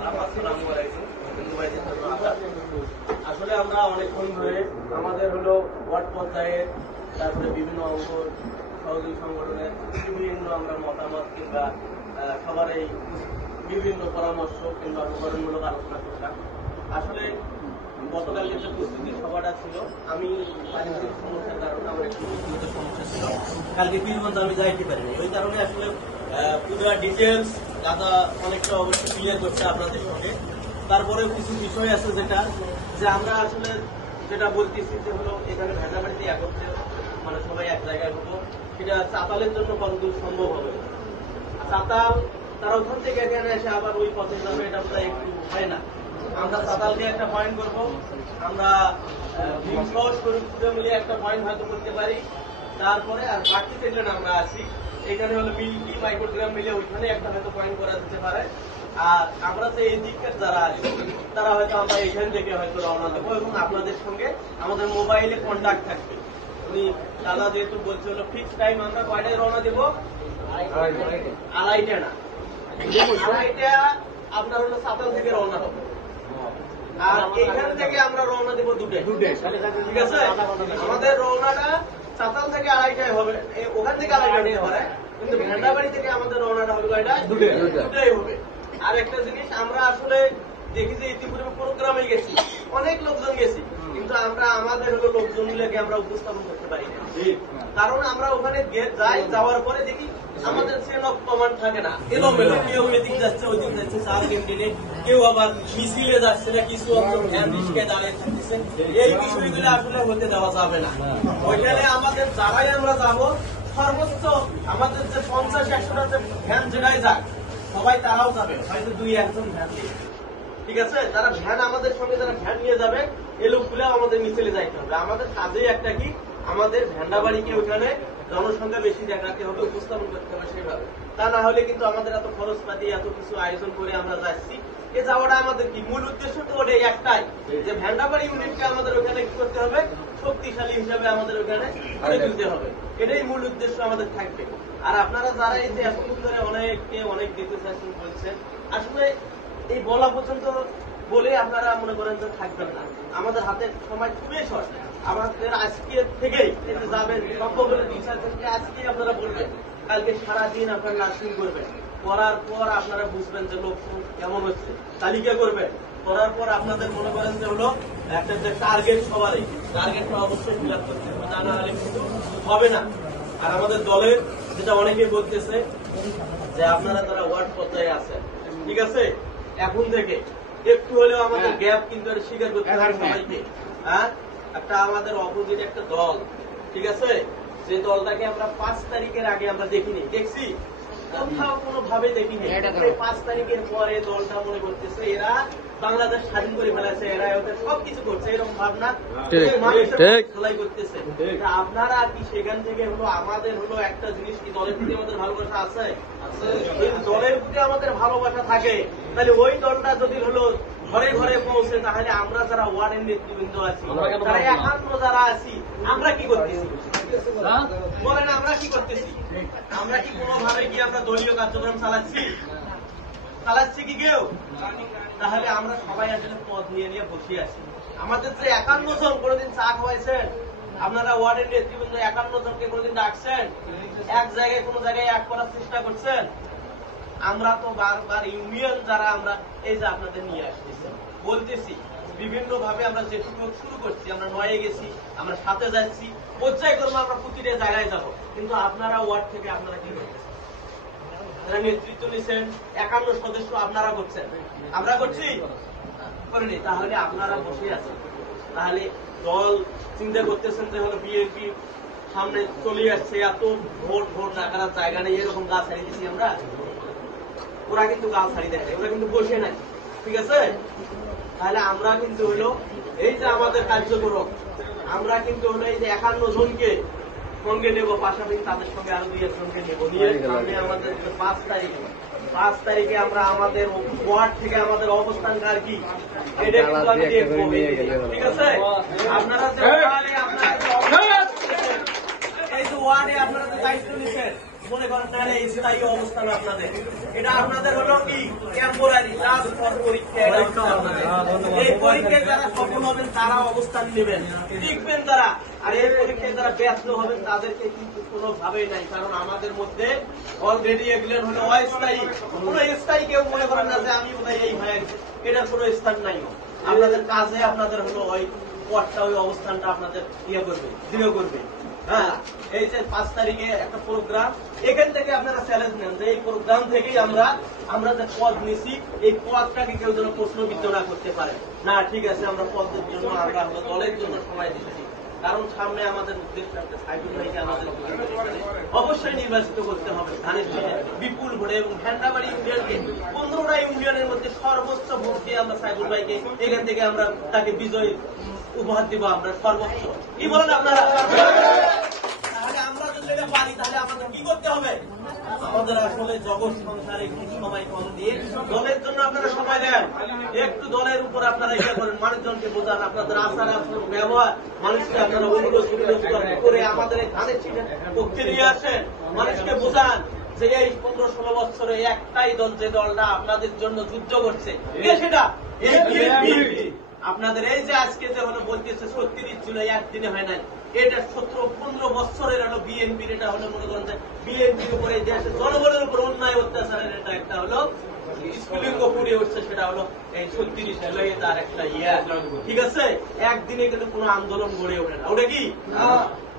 আসসালামু আলাইকুম। আসলে আমরা অনেকক্ষণ ধরে আমাদের হলো ওয়ার্ড পর্যায়ের, তারপরে বিভিন্ন অঙ্গ সহযোগী সংগঠনের বিভিন্ন আমরা মতামত কিংবা সবার এই বিভিন্ন পরামর্শ কিংবা অনুকরণমূলক আলোচনা করলাম। আসলে গতকাল যে প্রস্তুতির সভাটা ছিল, আমি পারিবারিক সমস্যার কারণে আমার একটু ব্যক্তিগত সমস্যা ছিল, কালকে পীরগঞ্জ আমি যাইতে পারিনি। ওই কারণে আসলে পুরো ডিটেলস দাদা অনেকটা অবশ্যই ক্লিয়ার করছে আপনাদের সঙ্গে। তারপরেও কিছু বিষয় আছে যে আমরা আসলে যেটা বলতেছি যে হলো এখানে ভেজাবাড়িতে একত্রে মানে সবাই এক জায়গায় হবো, সেটা চাতালের জন্য কতদূর সম্ভব হবে। চাতাল তারা ওখান থেকে এখানে এসে আবার ওই পথে যাবে, এটা বোধহয় একটু হয় না। আমরা চাতালকে একটা পয়েন্ট করবো, আমরা মিলিয়ে একটা পয়েন্ট হয়তো করতে পারি। তারপরে আর বাকি যেগুলো আমরা আছি এখানে হলো মিল্কি মাইক্রোগ্রাম মিলে ওইখানে একটা হয়তো পয়েন্ট করা যেতে পারে। আর আমরা যে এই দিককার যারা আছি তারা হয়তো আমরা এখান থেকে হয়তো রওনা দেবো এবং আপনাদের সঙ্গে আমাদের মোবাইলে কন্ট্যাক্ট থাকবে। উনি দাদা যেহেতু বলছে হলো ফিক্স টাইম, আমরা কয়টায় রওনা দেবো? আড়াইটা না, আড়াইটা আপনার হলো চাতাল থেকে রওনা হবে। আর এইখান থেকে আমরা রওনা দেবো দুটায়, ঠিক আছে? আমাদের রওনাটা চাতাল থেকে আড়াইটায় হবে, ওখান থেকে আড়াইটা হতে পারে, কিন্তু ভেন্ডাবাড়ি থেকে আমাদের রওনাটা হবে কয়টায়? দুটাই হবে। আর একটা জিনিস, আমরা আসলে দেখি যে ইতিপূর্বে প্রোগ্রামে গেছি, অনেক লোকজন গেছি, কিন্তু আমরা আমাদের হলো লোকজনগুলোকে আমরা উপস্থাপন করতে পারি না। কারণ আমরা ওখানে যাই, যাওয়ার পরে দেখি আমাদের চেন অফ কমান্ড থাকে না, এলোমেলো, কেউ এদিক যাচ্ছে ওইদিক যাচ্ছে, চার ক্যান্টিনে কেউ আবার মিছিলে যাচ্ছে না, কিছু ভ্যান রিস্কায় দাঁড়িয়ে থাকতেছে। এই বিষয়গুলো আসলে হতে দেওয়া যাবে না। ওইখানে আমাদের যারাই আমরা যাবো, সর্বোচ্চ আমাদের যে 50-100টা যে ভ্যান যেটাই যাক, সবাই তারাও যাবে, হয়তো 2-1 ভ্যান দিয়ে, ঠিক আছে? যারা ভ্যান আমাদের সঙ্গে যারা ভ্যান নিয়ে যাবে, এই লোকগুলো আমাদের মিছিলে যাইতে হবে। আমাদের কাজেই একটা কি, আমাদের ভ্যান্ডাবাড়িকে ওখানে জনসংখ্যা বেশি দেখাতে হবে, উপস্থাপন করতে হবে সেভাবে। তা না হলে কিন্তু আমাদের এত খরচপাতি, এত কিছু আয়োজন করে আমরা যাচ্ছি, এ যাওয়াটা আমাদের কি মূল উদ্দেশ্য? তো ওটাই একটাই, যে ভ্যান্ডাবাড়ি ইউনিটকে আমাদের ওখানে কি করতে হবে, শক্তিশালী হিসাবে আমাদের ওখানে গড়ে তুলতে হবে। এটাই মূল উদ্দেশ্য আমাদের থাকবে। আর আপনারা যারা এই যে এতদিন ধরে অনেককে অনেক দিতে চাইছেন বলছেন, আসলে এই বলা পর্যন্ত বলে আপনারা মনে করেন যে থাকবেন না। আমাদের হাতে সময় খুবই শর্ট। আমাদের আজকে থেকেই যাবেন, সম্ভব হলে 2-4 আজকে আপনারা বলবেন, কালকে সারাদিন আপনারা নার্সিং করবেন, করার পর আপনারা বুঝবেন যে লোক কেমন হচ্ছে, তালিকা করবেন, করার পর আপনাদের মনে করেন যে হলো একটা যে টার্গেট, সবারই টার্গেটটা অবশ্যই ফিল আপ করতে হবে, তা না হলে কিন্তু হবে না। আর আমাদের দলের যেটা অনেকে বলতেছে যে আপনারা যারা ওয়ার্ড পর্যায়ে আছেন, ঠিক আছে, এখন থেকে একটু হলেও আমাদের গ্যাপ কিন্তু স্বীকার করতে হবে সবাইকে। হ্যাঁ, একটা আমাদের অপোজিট একটা দল, ঠিক আছে, যে দলটাকে আমরা 5 তারিখের আগে আমরা দেখিনি, দেখছি কোথাও কোনো ভাবে দেখিনি। 5 তারিখের পরে দলটা মনে করতেছে এরা বাংলাদেশ স্বাধীন করে ফেলেছে, এরা ওদের সবকিছু করছে, এরকম ভাবনা খেলাই করতেছে। আপনারা কি সেখান থেকে হলো আমাদের হলো একটা জিনিস কি, দলের প্রতি আমাদের ভালোবাসা আছে? দলের প্রতি আমাদের ভালোবাসা থাকে, তাহলে ওই দলটা যদি হলো ঘরে ঘরে পৌঁছে, তাহলে আমরা যারা ওয়ার্ডের নেতৃবৃন্দ আছি, তারা একাত্ম যারা আছি, আমরা কি করতেছি বলেন? আমরা কি করতেছি? আমরা কি কোনোভাবে কি আমরা দলীয় কার্যক্রম চালাচ্ছি কি কেউ? তাহলে আমরা সবাই আসলে পদ নিয়ে নিয়ে বসে আছি। আমাদের যে 51 জন কোনোদিন চা খাওয়াইছেন, আপনারা ওয়ার্ডের নেতৃবৃন্দ 51 জনকে কোনোদিন ডাকছেন, এক জায়গায় কোনো জায়গায় এক করার চেষ্টা করছেন? আমরা তো বারবার ইউনিয়ন যারা আমরা এই যে আপনাদের নিয়ে আসতেছি, বলতেছি বিভিন্ন ভাবে আমরা যেটুকু শুরু করছি, আমরা 9-এ গেছি, আমরা 7-এ যাচ্ছি, পর্যায়ক্রমে আমরা প্রতিটা জায়গায় যাব। কিন্তু আপনারা ওয়ার্ড থেকে আপনারা কি করতেছেন? যারা নেতৃত্ব নিচ্ছেন, 51 সদস্য আপনারা করছেন, আমরা করছি করিনি, তাহলে আপনারা বসে আছেন। তাহলে দল চিন্তা করতেছেন যে হলো বিএনপি সামনে চলে আসছে, এত ভোট না করার জায়গা নেই, এরকম গাছ ছাড়িয়ে দিচ্ছি আমরা। ওরা কিন্তু গাছ ছাড়িয়ে দেয়, ওরা কিন্তু বসে নাই, ঠিক আছে? তাহলে আমরা কিন্তু হলো এই যে আমাদের কার্যক্রম, আমরা কিন্তু হলো এই যে 51 জনকে সঙ্গে নেব, পাশাপাশি তাদের সঙ্গে আরো 2-1 জনকে নেব, নিয়ে সামনে আমাদের 5 তারিখে আমরা আমাদের ওয়ার্ড থেকে আমাদের অবস্থানকার কি, এটা কিন্তু আমি দেখবো, ঠিক আছে? আপনারা যে এই যে ওয়ার্ডে আপনারা যে দায়িত্ব নিচ্ছেন, মনে করেন না স্থায়ী অবস্থান আপনাদের, এটা আপনাদের হলো কি টেম্পোরারি জাস্ট ফর পরীক্ষা। এই পরীক্ষায় যারা সফল হবেন তারা অবস্থান নেবেন, টিকবেন তারা। আর এই পরীক্ষায় যারা ব্যর্থ হবেন তাদেরকে কিন্তু কোনোভাবেই নাই, কারণ আমাদের মধ্যে অলরেডি এগুলো হলো অস্থায়ী। কোন স্থায়ী কেউ মনে করেন না যে আমি বোধহয় এই হয়ে গেছে, এটার কোনো স্থান নাই। আপনাদের কাজে আপনাদের হলো ওই পথটা, ওই অবস্থানটা আপনাদের ইয়ে করবে, দৃঢ় করবে। হ্যাঁ, এই যে 5 তারিখে একটা প্রোগ্রাম, এখান থেকে আপনারা চ্যালেঞ্জ নেন যে এই প্রোগ্রাম থেকেই আমরা যে পদ নিছি, এই পদটাকে কেউ যেন প্রশ্নবিদ্ধ না করতে পারে। না, ঠিক আছে, আমরা পদের জন্য আমরা হলো দলের জন্য সময় দিচ্ছি, কারণ সামনে আমাদের উদ্দেশ্য একটা সাইদুল ভাইকে আমাদের অবশ্যই নির্বাচিত করতে হবে ধানের শীষে বিপুল ভোটে, এবং ভেন্ডাবাড়ি ইউনিয়নকে 15টা ইউনিয়নের মধ্যে সর্বোচ্চ ভোট দিয়ে আমরা সাইদুল ভাইকে এখান থেকে আমরা তাকে বিজয় উপহার দিব, আমরা সর্বোচ্চ। কি বলেন আপনারা? তাহলে আমরা যদি এটা পারি তাহলে আমাদের কি করতে হবে? আমাদের আসলে জগৎ সংসারে একটু সময় কম দিয়ে দলের জন্য আপনারা সময় দেন, একটু দলের উপর আপনারা ইয়ে করেন, মানুষজনকে বোঝান, আপনাদের আচার আচরণ ব্যবহার মানুষকে আপনারা অনুরোধ করে আমাদের এই ধানের শীষের পক্ষে নিয়ে আসেন, মানুষকে বোঝান যে এই 15-16 বছরে একটাই দল, যে দলটা আপনাদের জন্য যুদ্ধ করছে, সেটা আপনাদের এই যে আজকে যে হলো বলতেছে 36 জুলাই একদিনে হয় নাই, এটা 17-15 বছরের হলো বিএনপির, এটা হলো মনে করেন যে বিএনপির উপরে দেশের জনগণের উপর অন্যায় অত্যাচারের এটা একটা হলো স্কুলিঙ্গ ফুটে উঠছে, সেটা হলো এই 36 জুলাই তার একটা ইয়ে। ঠিক আছে, একদিনে কিন্তু কোনো আন্দোলন গড়ে ওঠে না, ওটা কি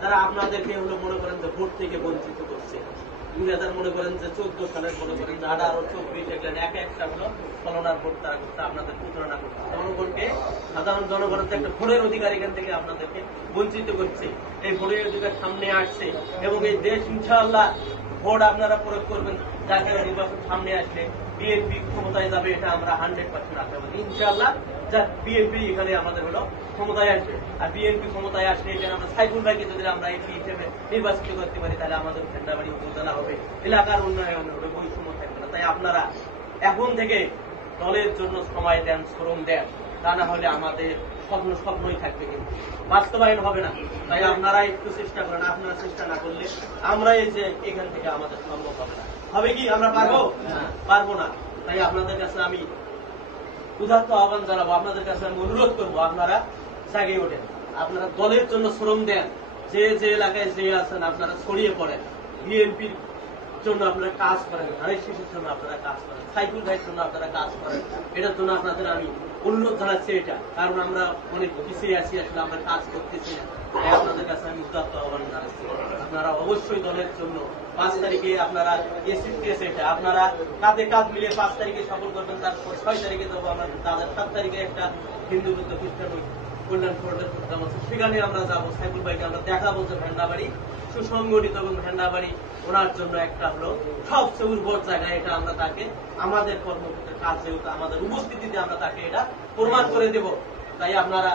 তারা আপনাদেরকে হলো মনে করেন যে ভোট থেকে বঞ্চিত করছে। 2000 মনে করেন যে 14 সালের মনে করেন যে 18, 24 এগুলো একটা হলো ফলনার ভোট তারা করতে, আপনাদের প্রতারণা করতে, জনগণকে, সাধারণ জনগণের একটা ভোটের অধিকার এখান থেকে আপনাদেরকে বঞ্চিত করছে। এই ভোটের অধিকার সামনে আসছে এবং এই দেশ ইনশাআল্লাহ ভোট আপনারা প্রয়োগ করবেন, যার কারণে নির্বাচন সামনে আসলে বিএনপি ক্ষমতায় যাবে, এটা আমরা 100% আশা করি ইনশাআল্লাহ। যা বিএনপি এখানে আমাদের হলো ক্ষমতায় আসবে, আর বিএনপি ক্ষমতায় আসলে এটা আমরা সাইফুল ভাইকে যদি আমরা এমপি হিসেবে নির্বাচিত করতে পারি তাহলে আমাদের ভেন্ডাবাড়ি উপজেলা হবে, এলাকার উন্নয়ন হবে, বৈষম্য থাকবে না। তাই আপনারা এখন থেকে দলের জন্য সময় দেন, শ্রম দেন, তা না হলে আমাদের স্বপ্নই থাকবে, কিন্তু বাস্তবায়ন হবে না। তাই আপনারা একটু চেষ্টা করেন, আপনারা চেষ্টা না করলে আমরা এই যে এখান থেকে আমাদের সম্ভব হবে না। হবে কি আমরা পারবো? পারবো না। তাই আপনাদের কাছে আমি উদাত্ত আহ্বান জানাবো, আপনাদের কাছে আমি অনুরোধ করবো, আপনারা জাগিয়ে ওঠেন, আপনারা দলের জন্য শ্রম দেন, যে যে এলাকায় যে আছেন আপনারা ছড়িয়ে পড়েন, বিএনপির জন্য আপনারা কাজ করেন, ধানের শীষের জন্য আপনারা কাজ করেন, সাইফুল ভাইয়ের জন্য আপনারা কাজ করেন। এটার জন্য আপনাদের আমি অনুরোধ জানাচ্ছি, এটা কারণ আমরা অনেক পিছিয়ে আছি, আসলে আমরা কাজ করতেছি না। তাই আপনাদের কাছে আমি উদাত্ত আহ্বান জানাচ্ছি, আপনারা অবশ্যই দলের জন্য 5 তারিখে আপনারা এটা আপনারা কাঁধে কাঁধ মিলে 5 তারিখে সফল করবেন। তারপর 6 তারিখে যাবো আমরা, তাদের 7 তারিখে একটা হিন্দু বৌদ্ধ খ্রিস্টান কল্যাণ ফোরামের প্রোগ্রাম আছে, সেখানে আমরা যাবো। সাইফুল ভাইকে আমরা দেখাবো যে ভেন্ডাবাড়ি সুসংগঠিত এবং ভেন্ডাবাড়ি ওনার জন্য একটা হলো সবচেয়ে উর্বর জায়গায়, এটা আমরা তাকে আমাদের কর্মক্ষেত্রে কাজে আমাদের উপস্থিতিতে আমরা তাকে এটা প্রমাণ করে দেব। তাই আপনারা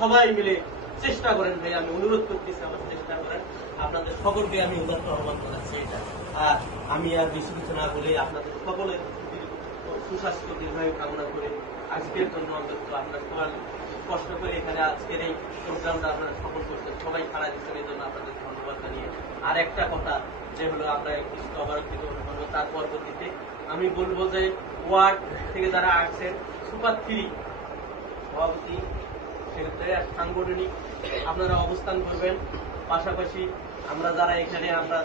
সবাই মিলে চেষ্টা করেন, ভাই আমি অনুরোধ করতেছি, আমার চেষ্টা করেন, আপনাদের সকলকে আমি উদাত্ত আহ্বান করাচ্ছি এটা। আর আমি আর বেশি কিছু না বলে আপনাদের সকলের সুস্বাস্থ্য দীর্ঘায়ু কামনা করে আজকের জন্য অন্তত আপনার সবাই কষ্ট করে এখানে আজকের এই প্রোগ্রামটা আপনারা সফল করছেন, সবাই খাড়া দিচ্ছেন, এই জন্য আপনাদের ধন্যবাদ জানিয়ে আর একটা কথা যে হলো আমরা কিছু অবারক্ষিত করবো, তার পরবর্তীতে আমি বলবো যে ওয়ার্ড থেকে যারা আসছেন সুপার 3 সভাপতি সেক্ষেত্রে সাংগঠনিক আপনারা অবস্থান করবেন। পাশাপাশি আমরা যারা এখানে আমরা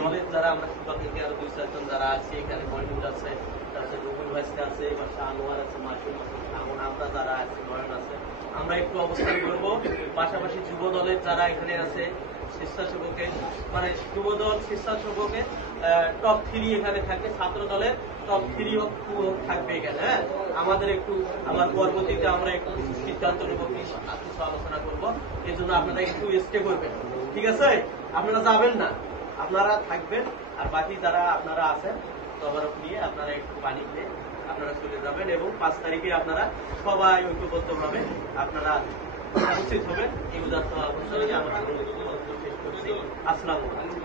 দলের যারা আমরা সুপার থেকে আরো 2-4 জন যারা আছে এখানে, ময়নুল আছে, তারপরে রুবুল ভাইসা আছে, বাসা আনোয়ার আছে, মাসুম আছে, সামন আমরা যারা আছে, নয়ন আছে, আমরা একটু অবস্থান করবো। পাশাপাশি যুব দলের যারা এখানে আছে, স্বেচ্ছাসেবকের মানে যুব দল স্বেচ্ছাসেবকে টপ 3 এখানে থাকবে, ছাত্র দলের টপ 3 থাকবে এখানে। হ্যাঁ, আমাদের একটু আমার পরবর্তীতে আমরা একটু সিদ্ধান্ত নেব, কিছু আলোচনা করবো, এই জন্য আপনারা একটু স্টে করবেন। ঠিক আছে, আপনারা যাবেন না, আপনারা থাকবেন, আর বাকি যারা আপনারা আছেন তবারক নিয়ে আপনারা একটু পানি খেয়ে আপনারা চলে যাবেন, এবং 5 তারিখে আপনারা সবাই ঐক্যবদ্ধ ভাবে আপনারা উপস্থিত হবেন। এই উদাত্ত আহ্বান জানিয়ে আমার শেষ করছি। আসসালামু আলাইকুম।